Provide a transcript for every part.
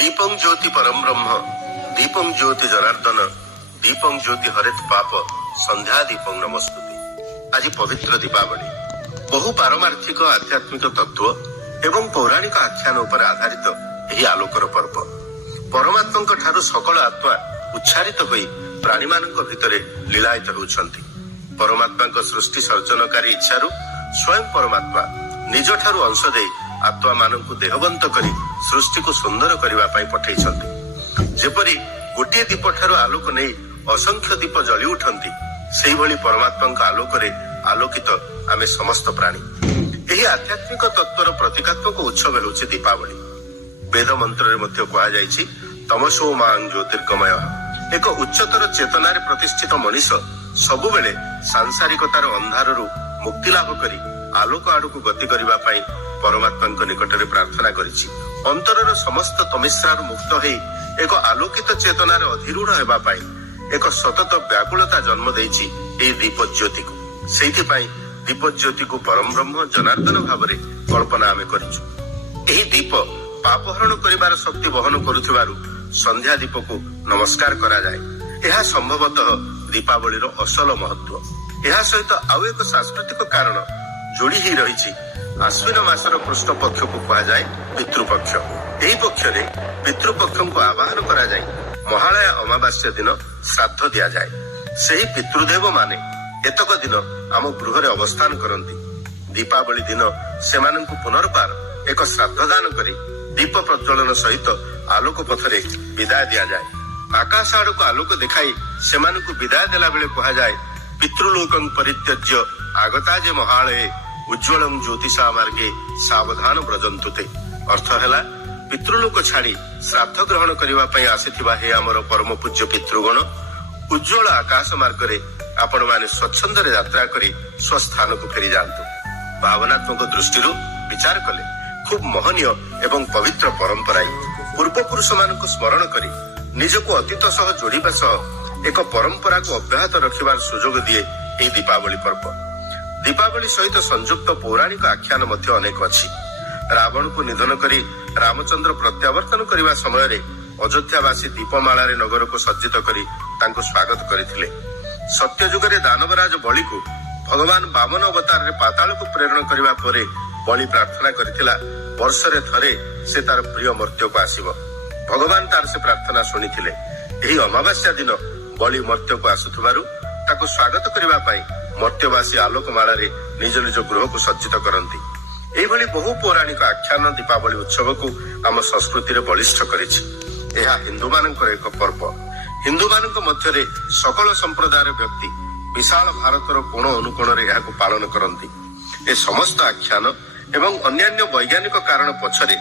दीपं ज्योति परम ब्रह्म दीपं ज्योति जनार्दन दीपं ज्योति हरेत पाप संध्या दीपं नमस्ते। आज पवित्र दीपावली बहु पारमार्थिक आध्यात्मिक तत्व एवं पौराणिक आख्यान उपर आधारित यही आलोकर पर्व। परमात्मा ठारू सकल आत्मा उच्चारित होई प्राणी मानक भितरे लीलायित होउछंती। परमात्मा सृष्टि सर्जनकारी इच्छारू स्वयं परमात्मा निज ठारू अंश दे आत्मा मानक देहवंत करी सृष्टि को सुंदर करने पठेइछंती। जेपरी गोटे दीप ठारू आलोक नहीं असंख्य दीप जली उठंती सेही भली परमात्मा आलोक रे आलोकित आमे समस्त प्राणी। यही आध्यात्मिक तत्वर प्रतीकात्मक उत्सव हेउछि दीपावली। वेद मंत्र मध्य कहा जायछि तमसो मां ज्योतिर्गमय। एक उच्चतर चेतनार प्रतिष्ठित मनीष सबुबेले सांसारिकतार अंधाररू मुक्ति लाभ करी आलोक आड़क गति करबा पई परमात्मा निकटरे प्रार्थना करिछि। अंतरर समस्त तमिश्रारू मुक्त होई एक आलोकित चेतनार अधिरूढ़ हेबा पई एक सतत व्याकुलता जन्म देछि एई दीप ज्योति को। सेहिथि पई दीप ज्योति को परम ब्रह्म जनार्दन भावरे कल्पना आमे करिछु। एही दीप पापहरण करिवार शक्ति वहन करुथिबारु संध्या दीप को नमस्कार करा जाय। यह संभवतः दीपावलीर असल महत्व। यह सहित आउ एक सांस्कृतिक कारण जोड़ी ही रही। आश्विन मासर कृष्ण पक्ष को कहा जाए पितृपक्ष। यही पक्ष रे पितृपक्ष को आवाहन करा जाए महालय अमावास्या दिन श्राद्ध दिया जाए। सही पितृदेव माने एतक दिन आम गृह अवस्थान करती। दीपावली दिन सेमानंकु पुनर्बार एक श्राद्ध दान करी दीप प्रज्वलन सहित आलोक पथरे विदाय दिया जाए। आकाश आड़क आलोक देखाई सेमानंकु विदाय देला बेले कहा जाए पितृलोकं परित्यज्य आगताजे महालये उज्ज्वलम ज्योतिषा मार्गे सावधान व्रजंतुते। अर्थ है पितृलोक छाड़ी श्राद्ध ग्रहण करने आसीथिबा हे आमर परम पूज्य पितृगण उज्ज्वल आकाश मार्ग रे आपण माने स्वच्छंद रे यात्रा करी स्वस्थान को फेरी जांतु। भावनात्मक दृष्टि विचार कले खूब महनीय एवं पवित्र परंपरा पूर्व पुरुष मान स्मरण करी निजको अतीत सह जोड़िबा सह एक परंपरा को अब्याहत रखिबार सुजोग दिए एही दीपावली पर्व। दीपावली सहित संयुक्त पौराणिक आख्यान मध्य अनेक अछि। रावण को निधन करी रामचंद्र प्रत्यावर्तन करने समय रे अयोध्यावासी दीपमाला रे नगर को सज्जित करी तांको स्वागत करथिले। सत्ययुग रे दानवराज बलि को भगवान वामन अवतार रे पाताल को प्रेरण करबा परे बलि प्रार्थना करथिला वर्ष रे थरे से तार प्रिय मर्त्य को आसीबो। भगवान तार से प्रार्थना सुनिथिले। एही अमावास्या दिन बलि मर्त्य को आसुथबारु ताको स्वागत करबा पई मर्त्यवासी आलोकमाला रे निज निज गृह को सज्जित करंती। एही भली बहु पौराणिक आख्यान दीपावली उत्सव को आम संस्कृति रे बलिष्ठ करिछि। एहा हिंदू मानकर एक पर्व। हिंदू मानक मध्यरे सकल संप्रदायर व्यक्ति विशाल भारतर कोण अनुकोण रे एहाको पालन करंती। ए समस्त आख्यान एवं अन्यान्य वैज्ञानिक कारण पछरे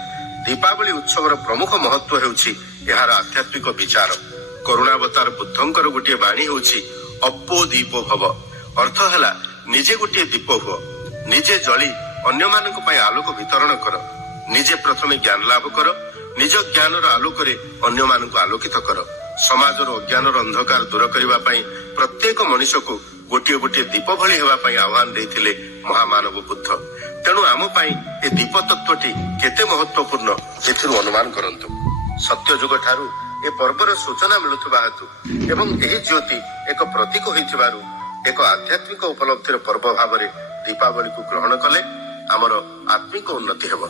दीपावली उत्सवर प्रमुख महत्व हेउछि एहार आध्यात्मिक विचार। करुणावतार बुद्धंकर गोटे बाणी हेउछि अप्पो दीपो भव। अर्थ है निजे गोटे दीप हुआ निजे जली अन्य मानक पई आलोक वितरण कर। निजे प्रथमे ज्ञान लाभ कर निज ज्ञानर आलोक रे अन्य मानक आलोकित कर। समाजर अज्ञानर अंधकार दूर करबा पई प्रत्येक मनुष्य को गोटे गोटे दीप भली हेबा पई आह्वान देथिले महामानव बुद्ध। तेणु आम पई ए दीप तत्वटी केते महत्वपूर्ण एथिरु अनुमान करंतु। सत्ययुग ठारू ए पर्वर सूचना मिलुथबा हेतु एवं एही ज्योति एक प्रतीक होइथिबारु एक आध्यात्मिक उपलब्धिर पर्व भाव दीपावली को ग्रहण कले आमर आत्मिक उन्नति हेब।